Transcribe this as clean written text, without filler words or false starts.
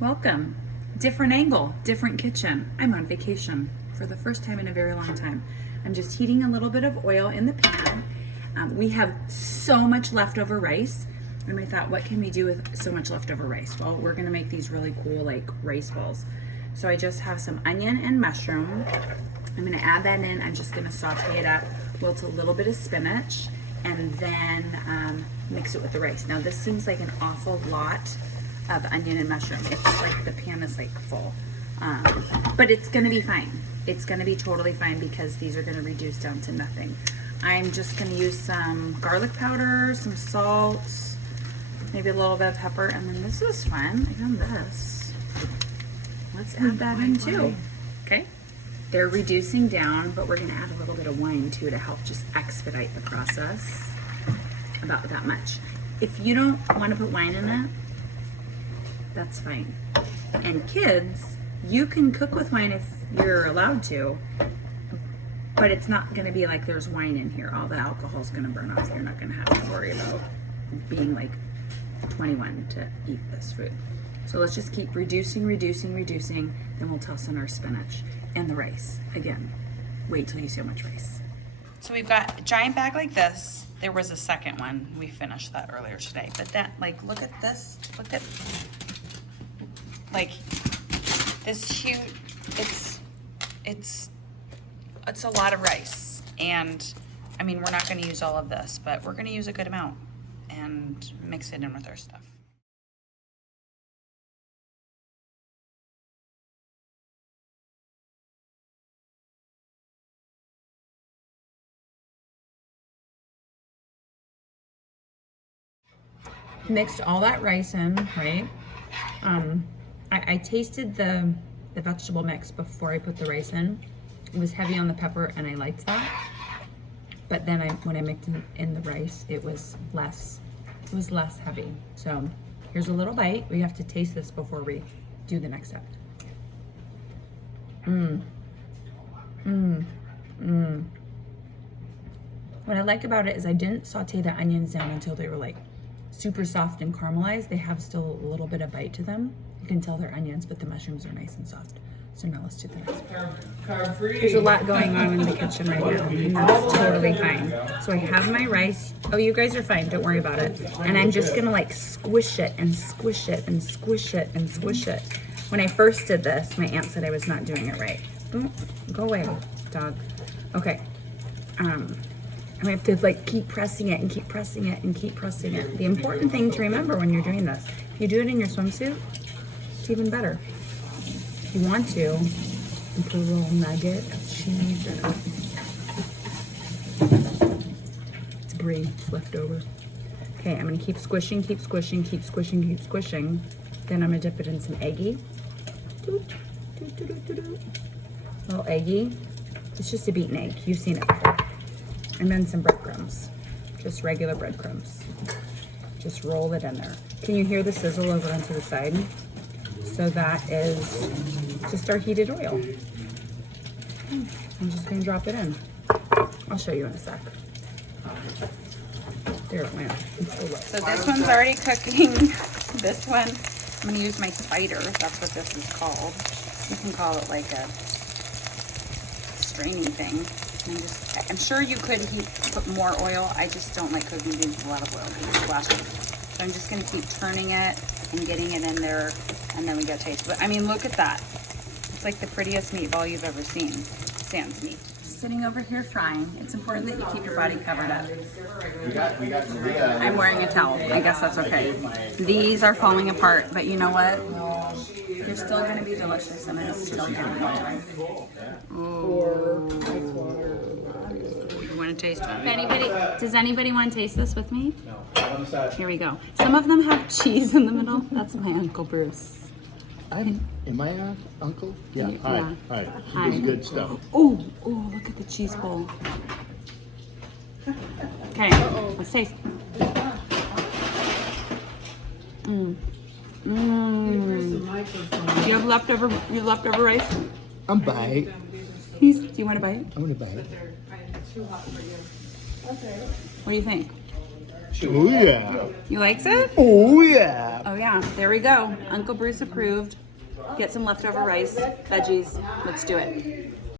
Welcome. Different angle, different kitchen. I'm on vacation for the first time in a very long time. I'm just heating a little bit of oil in the pan. We have so much leftover rice, and I thought, what can we do with so much leftover rice? Well, we're gonna make these really cool like rice balls. So I just have some onion and mushroom. I'm gonna add that in. I'm just gonna saute it up, wilt a little bit of spinach, and then mix it with the rice. Now this seems like an awful lot of onion and mushroom. It's like the pan is like full, but it's gonna be fine. It's gonna be totally fine because these are gonna reduce down to nothing. I'm just gonna use some garlic powder, some salt, maybe a little bit of pepper, and then this is fun. I found this. Let's add that in too. Okay. They're reducing down, but we're gonna add a little bit of wine too to help just expedite the process. About that much. If you don't want to put wine in it, that's fine. And kids, you can cook with wine if you're allowed to, but it's not gonna be like there's wine in here. All the alcohol's gonna burn off. You're not gonna have to worry about being like 21 to eat this food. So let's just keep reducing, then we'll toss in our spinach and the rice. Again, wait till you see how much rice. So we've got a giant bag like this. There was a second one. We finished that earlier today. But that, like, look at this. Look at, like, this huge, it's a lot of rice. And, I mean, we're not gonna use all of this, but we're gonna use a good amount and mix it in with our stuff. Mixed all that rice in, right? I tasted the vegetable mix before I put the rice in. It was heavy on the pepper and I liked that. But then when I mixed in the rice, it was less heavy. So here's a little bite. We have to taste this before we do the next step. What I like about it is I didn't saute the onions down until they were like super soft and caramelized. They have still a little bit of bite to them. You can tell they're onions, but the mushrooms are nice and soft. So now let's do the next one. There's a lot going on in the kitchen right now, and that's totally fine. So I have my rice. Oh, you guys are fine, don't worry about it. And I'm just gonna like squish it and squish it and squish it and squish it. When I first did this, my aunt said I was not doing it right. Go away, dog. Okay. And we have to like keep pressing it and keep pressing it and keep pressing it. The important thing to remember when you're doing this, if you do it in your swimsuit, it's even better. If you want to, you put a little nugget of cheese in it. It's brie, it's left over. Okay, I'm gonna keep squishing, keep squishing, keep squishing, keep squishing. Then I'm gonna dip it in some eggie. Little eggie. It's just a beaten egg, you've seen it before. And then some breadcrumbs, just regular breadcrumbs. Just roll it in there. Can you hear the sizzle over onto the side? So that is just our heated oil. I'm just gonna drop it in. I'll show you in a sec. There it went. So this one's already cooking. This one, I'm gonna use my spider. That's what this is called. You can call it like a straining thing. I'm sure you could put more oil. I just don't like cooking things with a lot of oil because it's splashy. So I'm just gonna keep turning it and getting it in there, and then we get taste. But I mean, look at that. It's like the prettiest meatball you've ever seen. Sans meat. Sitting over here frying. It's important that you keep your body covered up. I'm wearing a towel. I guess that's okay. These are falling apart, but you know what? They're still gonna be delicious, and I'm still gonna eat them. Want to taste it? Does anybody want to taste this with me? No. Here we go. Some of them have cheese in the middle. That's my Uncle Bruce. Am I uncle? Yeah. All right. This is good stuff. Oh, look at the cheese bowl. Okay, let's taste. You have leftover rice? I'm bite. Do you want to bite? I'm gonna bite. What do you think? Oh yeah. You likes it? Oh yeah. Oh yeah, there we go. Uncle Bruce approved. Get some leftover rice, veggies. Let's do it.